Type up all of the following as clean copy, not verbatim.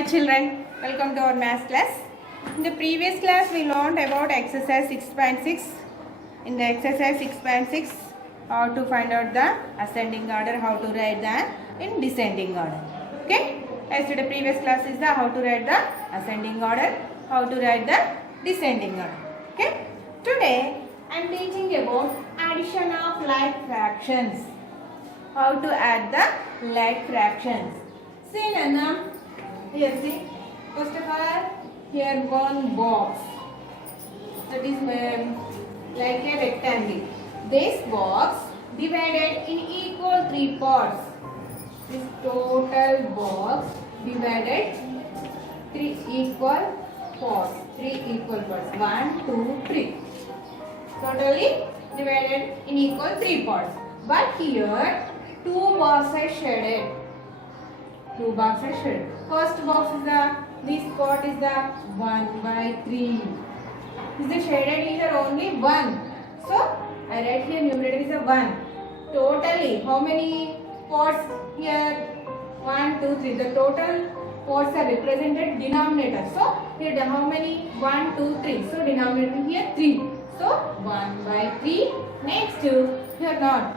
Hi children, welcome to our math class. In the previous class we learned about exercise 6.6. In the exercise 6.6, how to find out the ascending order, how to write the in descending order. Okay? As to the previous class is the how to write the ascending order, how to write the descending order. Okay? Today I am teaching about addition of like fractions. How to add the like fractions. See Nana. Here see, first of all, here one box that is like a rectangle. This box divided in equal three parts. This total box divided three equal parts. 1, 2, 3. Totally divided in equal three parts. But here two boxes shaded. Two boxes shaded. First box is this part is the 1 by 3. Is the shaded here only 1. So I write here numerator is a 1. Totally how many parts here? 1, 2, 3. The total parts are represented denominator. So here how many? 1, 2, 3. So denominator here 3. So 1 by 3. Next here not.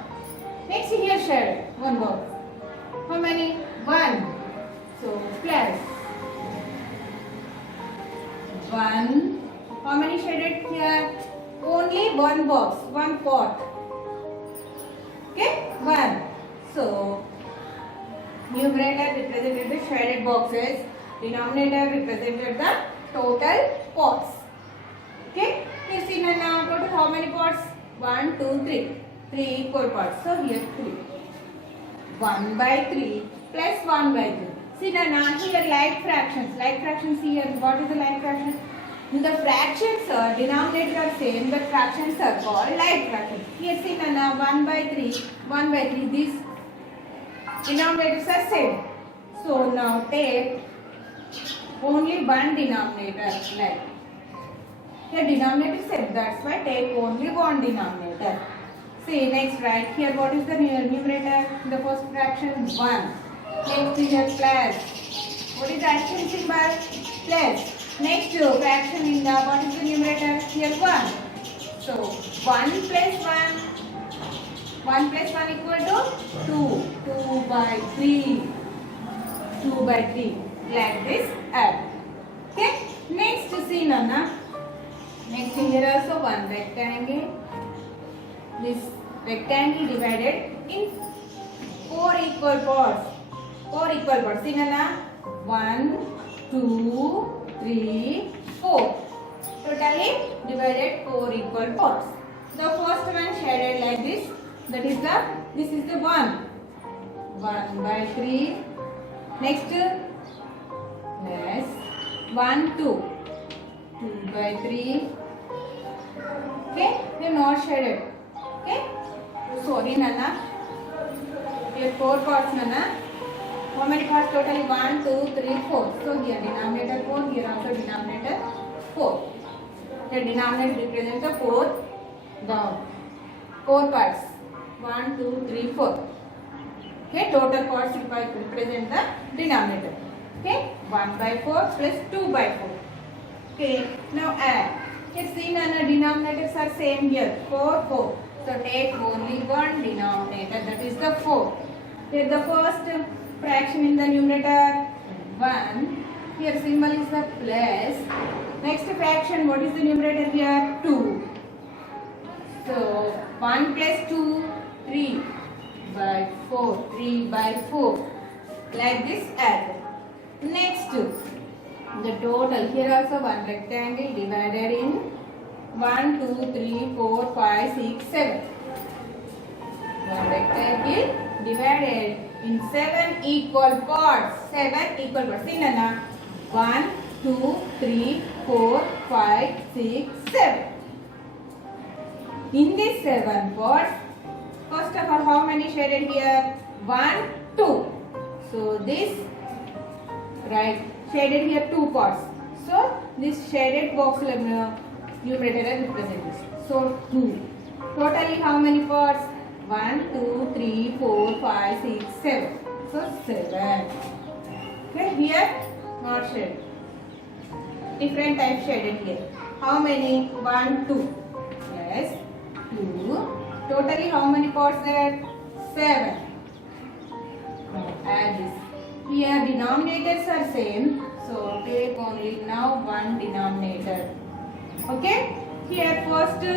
Next here shaded. One box. How many? 1. So plus 1. How many shaded here? Only one box, one pot. Okay, 1. So numerator represented the shaded boxes, denominator represented the total pots. Okay, you see now total how many pots? 1, 2, 3. 3 equal parts. So here 3. 1 by 3 plus 1 by 3. See Nana, here like fractions. Like fractions here. What is the like fraction? The fractions are denominator are same, but fractions are called like fractions. Here see Nana, 1 by 3, 1 by 3. These denominators are same. So now take only one denominator. Like here denominator is same. That's why take only one denominator. See next right here. What is the numerator? The first fraction 1. Next is here plus. What is the addition symbol? Plus. Next fraction in the what is the numerator? Here 1. So 1 plus 1. 1 plus 1 equal to 2. 2 by 3. 2 by 3. Like this add. Okay. Next see Nana. Next here also one rectangle. This rectangle divided in 4 equal parts. 4 equal parts. See Nana? 1, 2, 3, 4. Totally divided 4 equal parts. The first one shaded like this. That is this is the 1. 1 by 3. Next yes. 1, 2. 2 by 3. Okay? They are not shaded. Okay? Sorry Nana. Here 4 parts Nana. How many parts totally? 1, 2, 3, 4. So here denominator 4, here also denominator 4. The denominator represents the 4 down. 4 parts. 1, 2, 3, 4. Okay, total parts represent the denominator. Okay, 1 by 4 plus 2 by 4. Okay, now add. Here see Nana, denominators are same here. 4, 4. So take only one denominator, that is the 4. Here the first fraction in the numerator 1. Here symbol is the plus. Next fraction, what is the numerator here? 2. So 1 plus 2, 3 by 4. 3 by 4. Like this add. Next, the total. Here also one rectangle divided in 1, 2, 3, 4, 5, 6, 7. One rectangle divided in 7 equal parts. 7 equal parts. See Nana? 1, 2, 3, 4, 5, 6, 7. In these 7 parts, first of all, how many shaded here? 1, 2. So this, right, shaded here 2 parts. So this shaded box numerator represents. So 2. Totally how many parts? 1, 2, 3, 4, 5, 6, 7. So 7. Okay, here not shaded. Different type shaded here. How many? 1, 2. Plus 2. Totally how many pots there? 7. Now add this. Here denominators are same. So take only now one denominator. Okay? Here first 2.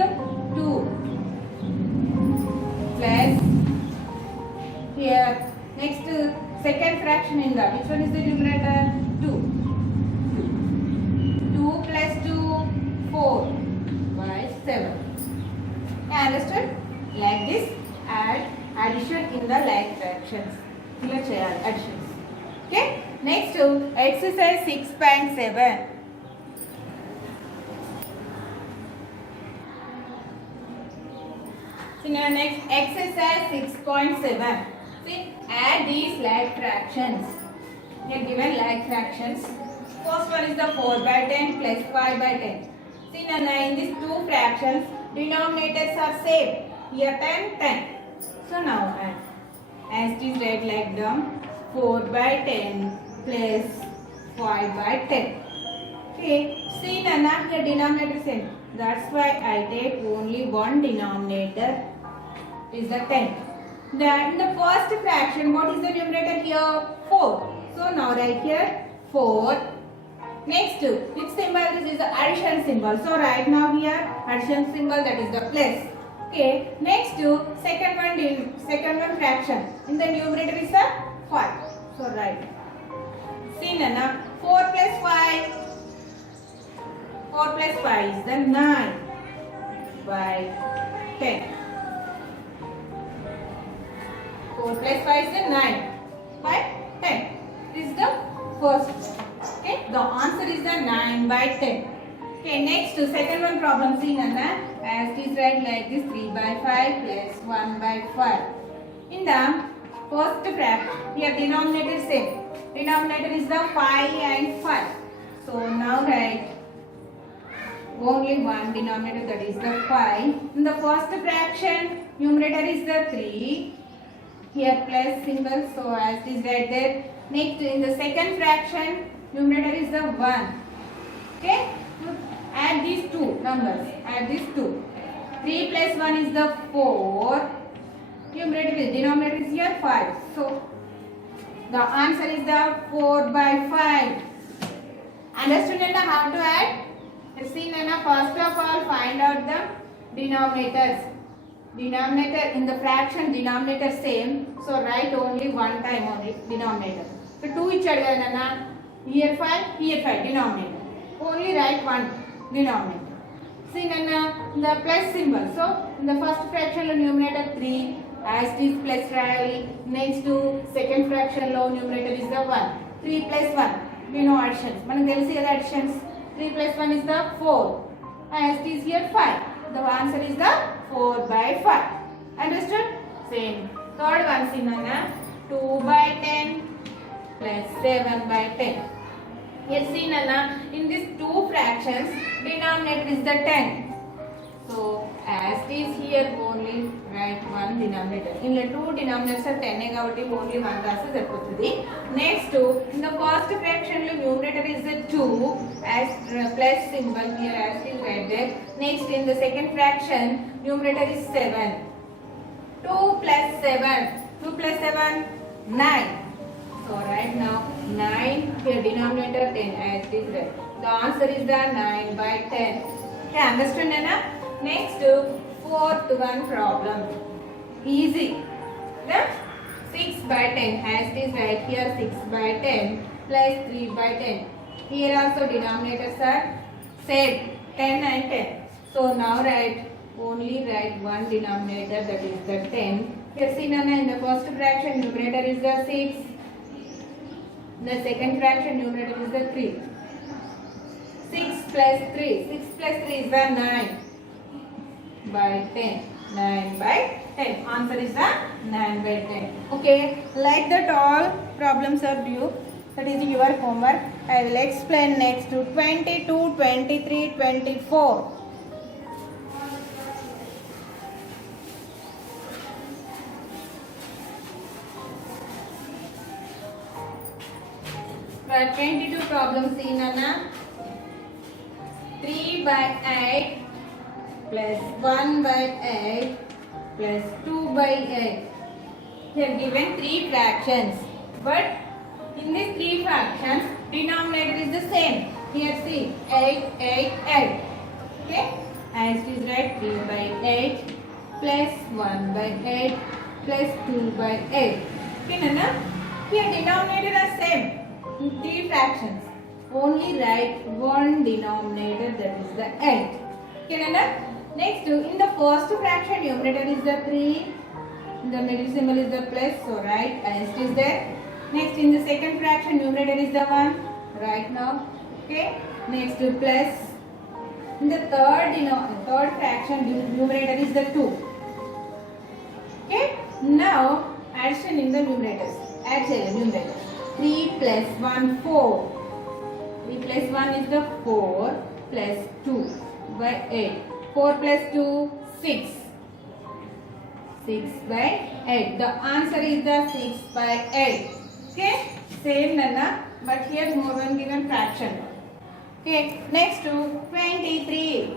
Plus here next second fraction in that. Which one is the numerator? 2. 2 plus 2, 4 by 7. Understood? Like this, add addition in the like fractions. Additions. Okay? Next exercise 6.7. So now next exercise 6.7. See, add these like fractions. Here given like fractions. First one is the 4 by 10 plus 5 by 10. See now in these two fractions, denominators are same. Here 10, 10. So now add. As it is read like the 4 by 10 plus 5 by 10. Okay. See now here denominator same. That's why I take only one denominator. Is the 10. Then the first fraction, what is the numerator here? 4. So now write here 4. Next, which symbol this is the addition symbol. So right now here addition symbol, that is the plus. Okay. Next, second one fraction. In the numerator is the 5. So write. See Nana, 4 plus 5. 4 plus 5 is the 9 by 10. 4 plus 5 is the 9 by 10. This is the first. Okay, the answer is the 9 by 10. Okay, next second one problem. See Nana, as it is read like this, 3 by 5 plus 1 by 5. In the first fraction, here denominator same. Denominator is the 5 and 5. So now write only one denominator, that is the 5. In the first fraction, numerator is the 3. Here plus symbol, so as it is read there. Next, in the second fraction, numerator is the 1. Okay? Add these two numbers. Add these two. 3 plus 1 is the 4. Denominator is here 5. So, the answer is the 4 by 5. Understood Nana how to add? See Nana, first of all find out the denominators. Denominator in the fraction, denominator same. So write only one time only denominator. So 2 ichadu Nana. Here 5, denominator. Only write one denominator. See Nana, the plus symbol. So in the first fraction numerator 3, as it is plus trial. Next to second fraction numerator is the 1. 3 plus 1. We know additions. Manaku telusu kada additions. 3 plus 1 is the 4. As it is here 5. The answer is the 4 by 5. Understood? Same. Third one, see Nana. 2 by 10 plus 7 by 10. Here see Nana, in these two fractions, denominator is the 10. So, as it is here, only write one denominator. In the two denominators are 10 only one rasa saripothundi. Next, in the first fraction, numerator is the 2 as plus symbol here as it is right there. Next, in the second fraction, numerator is 7. 2 plus 7. 2 plus 7, 9. So right now 9 here denominator 10 as it is right. The answer is the 9 by 10. Okay, understand Nana? Next fourth one problem. Easy. The 6 by 10 as it is right here 6 by 10 plus 3 by 10. Here also denominators are same 10 and 10. So now only write one denominator, that is the 10. Here see Nana, in the first fraction numerator is the 6. The second fraction numerator is the 3. 6 plus 3. 6 plus 3 is the 9 by 10. 9 by 10. Answer is the 9 by 10. Okay. Like that all problems are due. That is your homework. I will explain next to 22, 23, 24. 22 problem. See Nana. 3 by 8 plus 1 by 8 plus 2 by 8. Here given 3 fractions. But in these 3 fractions, denominator is the same. Here see 8, 8, 8. Okay? As it is right, 3 by 8 plus 1 by 8 plus 2 by 8. Okay, Nana? Here denominator are same in 3 fractions. Only write one denominator, that is the 8. Okay, Nana? Next, in the first fraction, numerator is the 3. The middle symbol is the plus, so write as it is there. Next, in the second fraction, numerator is the 1. Right now. Okay. Next, plus. In the third fraction, numerator is the 2. Okay. Now, addition in the numerators. Add the numerator. 3 plus 1, 4. 3 plus 1 is the 4 plus 2 by 8. 4 plus 2, 6. 6 by 8. The answer is the 6 by 8. Okay. Same Nana, but here more one given fraction. Okay. Next to 23.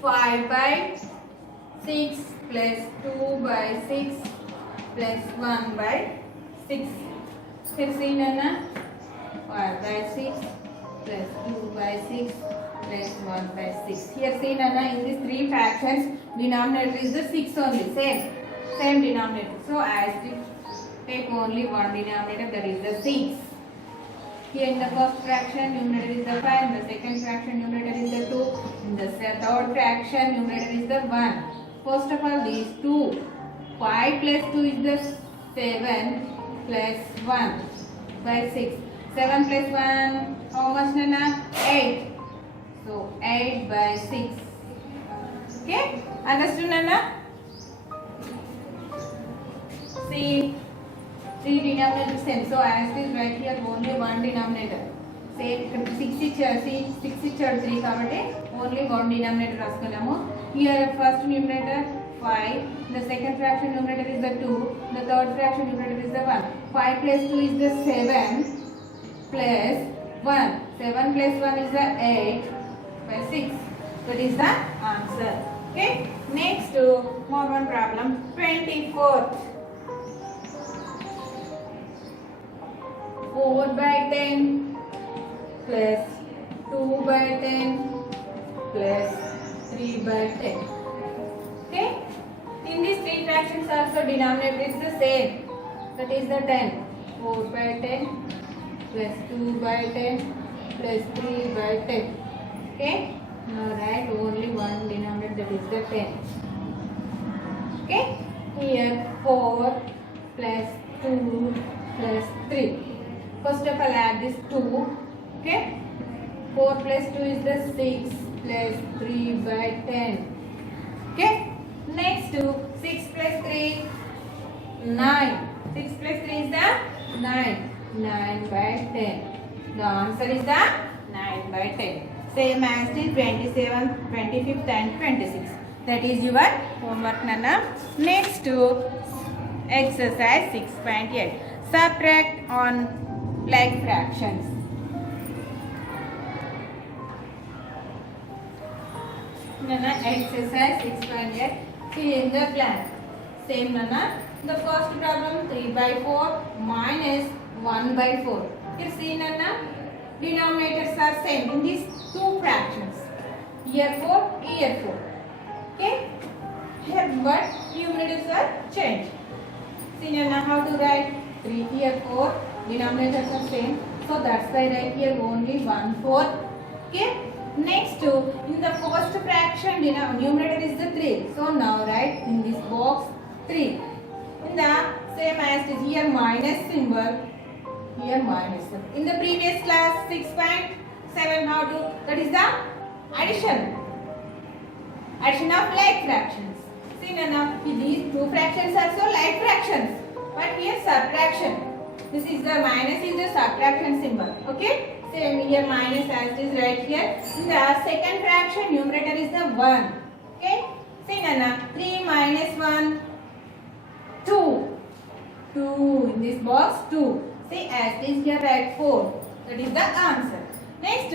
5 by 6 plus 2 by 6 plus 1 by 6. Here see Nana. 5 by 6 plus 2 by 6 plus 1 by 6. Here see Nana, in these 3 fractions, denominator is the 6 only. Same denominator. So as we take only one denominator, that is the 6. Here in the first fraction, numerator is the 5. In the second fraction, numerator is the 2. In the third fraction, numerator is the 1. First of all, these 2. 5 plus 2 is the 7 plus 1 by 6. 7 plus 1, how much Nana? 8. So 8 by 6. Okay? Understood Nana? See, 3 denominator same. So as it is right here, only one denominator. Say 6 ఇచ్చారు 6 ఇచ్చాడు 3 కాబట్టి only one denominator రాసుకున్నాము. Here first numerator 5. The second fraction numerator is the 2. The third fraction numerator is the 1. 5 plus 2 is the 7 plus 1. 7 plus 1 is the 8 by 6. That is the answer. Okay. Next more one problem. 24. 4 by 10 plus 2 by 10 plus 3 by 10. Okay. In these 3 fractions also denominator is the same. That is the 10. 4 by 10 plus 2 by 10 plus 3 by 10. Okay. Now write only one denominator, that is the 10. Okay. Here 4 plus 2 plus 3. First of all add this 2. Okay. 4 plus 2 is the 6 plus 3 by 10. Okay. Next to 6 plus 3, 9. 6 plus 3 is the 9. 9 by 10. The answer is the 9 by 10. Same as the 27th, 25th and 26th. That is your homework Nana. Next to exercise 6.8. Subtract on like fractions. Nana, exercise 6.8. See in the plan. Same Nana. The first problem 3 by 4 minus 1 by 4. Here see Nana. Denominators are same in these 2 fractions. Here 4, here 4. Okay. Here but numerators are changed. See Nana, how to write 3 here 4. Denominators are same. So that's why I write here only 1/4. Okay. Next in the first fraction numerator is the 3. So now write in this box 3. In the same as is here minus symbol. Here minus symbol. In the previous class 6.7 how to, that is the addition. Addition of like fractions. See Nana, these 2 fractions are so like fractions. But here subtraction. This is the minus is the subtraction symbol. Okay. Same here minus as it is right here. In the second fraction numerator is the 1. Okay. See Nana, 3 minus 1, 2. 2 in this box 2. See, as it is here, write 4. That is the answer. Next,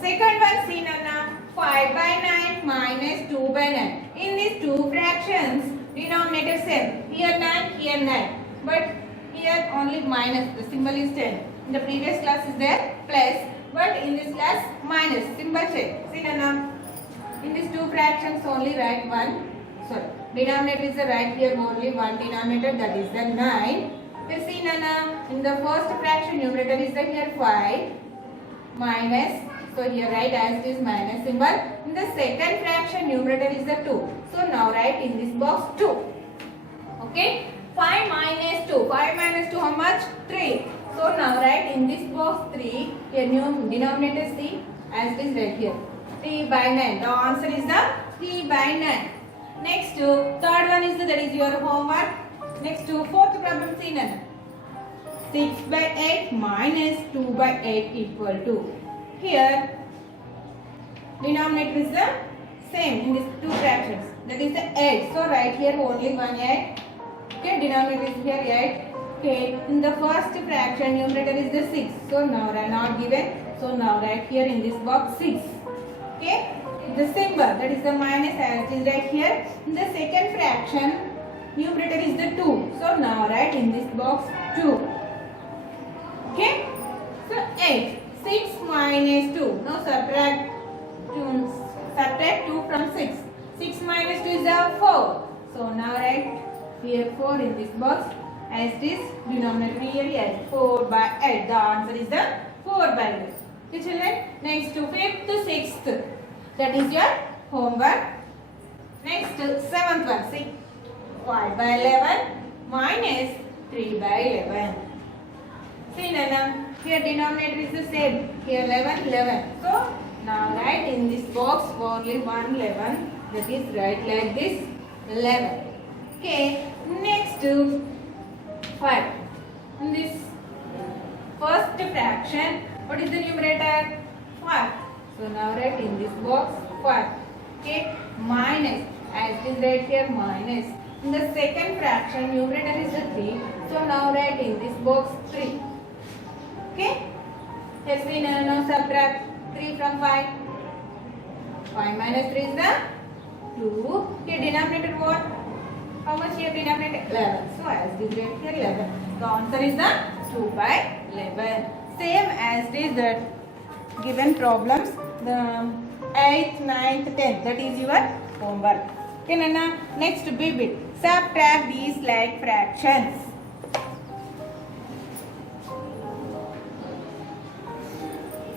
second one, see Nana. 5 by 9 minus 2 by 9. In these two fractions, denominator same. Here 9, here 9. But here only minus. The symbol is 10. In the previous class is there plus. But in this class minus. Symbol change. See Nana. In these two fractions only write 1. Sorry. Denominator is the right here only one denominator, that is the 9. You see Nana. In the first fraction numerator is the here 5 minus. So here write as it is minus symbol. In the second fraction numerator is the 2. So now write in this box 2. Okay. 5 minus 2. 5 minus 2 how much? 3. So now write in this box 3. Here new denominator C as it is right here. 3 by 9. The answer is the 3 by 9. Next third one is that is your homework. Next fourth problem see Nana. 6 by 8 minus 2 by 8 equal to. Here denominator is the same in these two fractions, that is the 8. So write here only one 8. Okay, denominator is here 8. Okay, in the first fraction numerator is the 6. So now not given. So now write here in this box 6. Okay, the symbol that is the minus as it is right here. In the second fraction numerator is the 2. So now write in this box 2. Okay, so 8. 6 minus 2. Now subtract 2 from 6. 6 minus 2 is the 4. So now write here 4 in this box as it is denominator here as 4 by 8. The answer is the 4 by 8. Okay children. Next to 5th, 6th. That is your homework. Next 7th one. See 5 by 11 minus 3 by 11. See Nana. Here denominator is the same. Here 11, 11. So now write in this box only one 11. That is write like this 11. Okay. Next 5. In this first fraction, what is the numerator? 5. So now write in this box 5. Okay. Minus as it is right here minus. In the second fraction numerator is the 3. So now write in this box 3. Okay. Let's see now subtract 3 from 5. 5 minus 3 is the 2. Here denominator what? How much here denominator? 11. So as this right here 11. The answer is the 2 by 11. Same as this that given problems. The 8th, 9th, 10th. That is your homework. Okay Nana. Next B bit. Subtract these like fractions.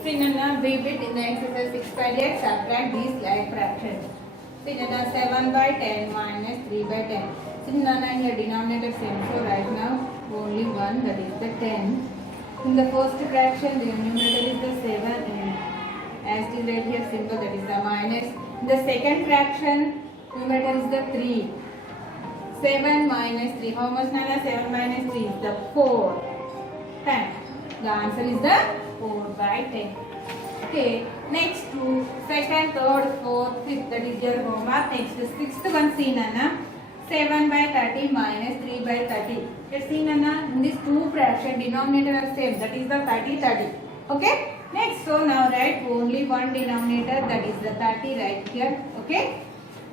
See Nana, B bit in the exercise 6 by 8, subtract these like fractions. See Nana, 7 by 10 minus 3 by 10. See Nana, in your denominator same. So right now only one, that is the 10. In the first fraction the numerator is the 7. As it is right here symbol, that is the minus. In the second fraction numerator is the 3. 7 minus 3. How much Nana? 7 minus 3 is the 4. 10. The answer is the 4 by 10. Okay. Next to second, third, fourth, fifth. That is your homework. Next sixth one see Nana. 7 by 30 minus 3 by 30. Let's see Nana. In these two fraction denominator are same. That is the 30, 30. Okay. Next. So now write only one denominator. That is the 30 right here. Okay.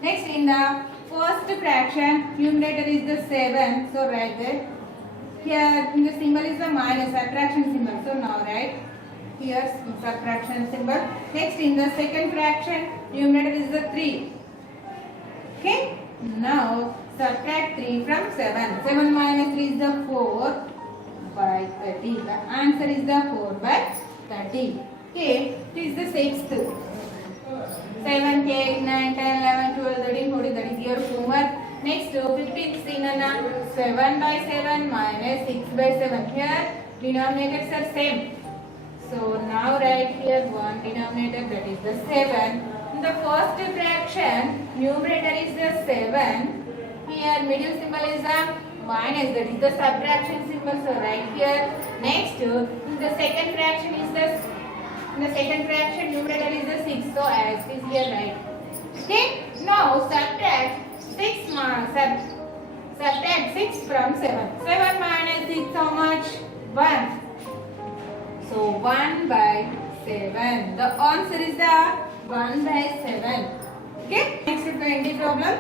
Next in the first fraction numerator is the 7. So write there. Here the symbol is the minus, subtraction symbol. So now write here subtraction symbol. Next in the second fraction numerator is the 3. Okay. Now subtract 3 from 7. 7 minus 3 is the 4 by 30. The answer is the 4 by 30. Okay. This is the sixth. 7, 8, 9, 10, 11, 12, 13, 14. That is your homework. Next 15th see Nana. 7 by 7 minus 6 by 7. Here denominators are same. So now write here one denominator, that is the 7. In the first fraction numerator is the 7. Here middle symbol is the minus, that is the subtraction symbol. So write here. Next in the second fraction is the numerator is the 6. So as is here right. Okay. Now subtract 6 from 7. 7 minus 6 how much? 1. So 1 by 7. The answer is the 1 by 7. Okay. Next 20 problem.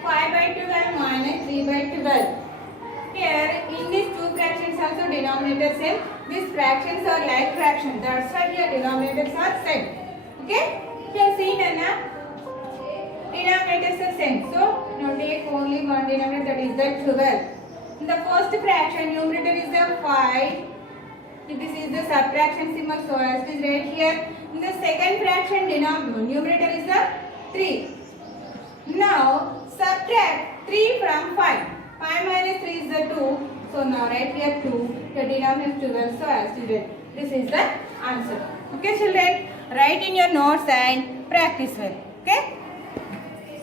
5 by 12 minus 3 by 12. Here in these two fractions also denominators same. These fractions are like fractions. That's why here denominators are same. Okay. Here see Nana. Denominators are same. So now take only one denominator, that is the 12. In the first fraction numerator is the 5. This is the subtraction symbol, so as it is right here. In the second fraction numerator is the 3. Now subtract 3 from 5. 5 minus 3 is the 2. So now write here 2. The denominator is 12. So as it is right. This is the answer. Okay children, write in your notes and practice well. Okay.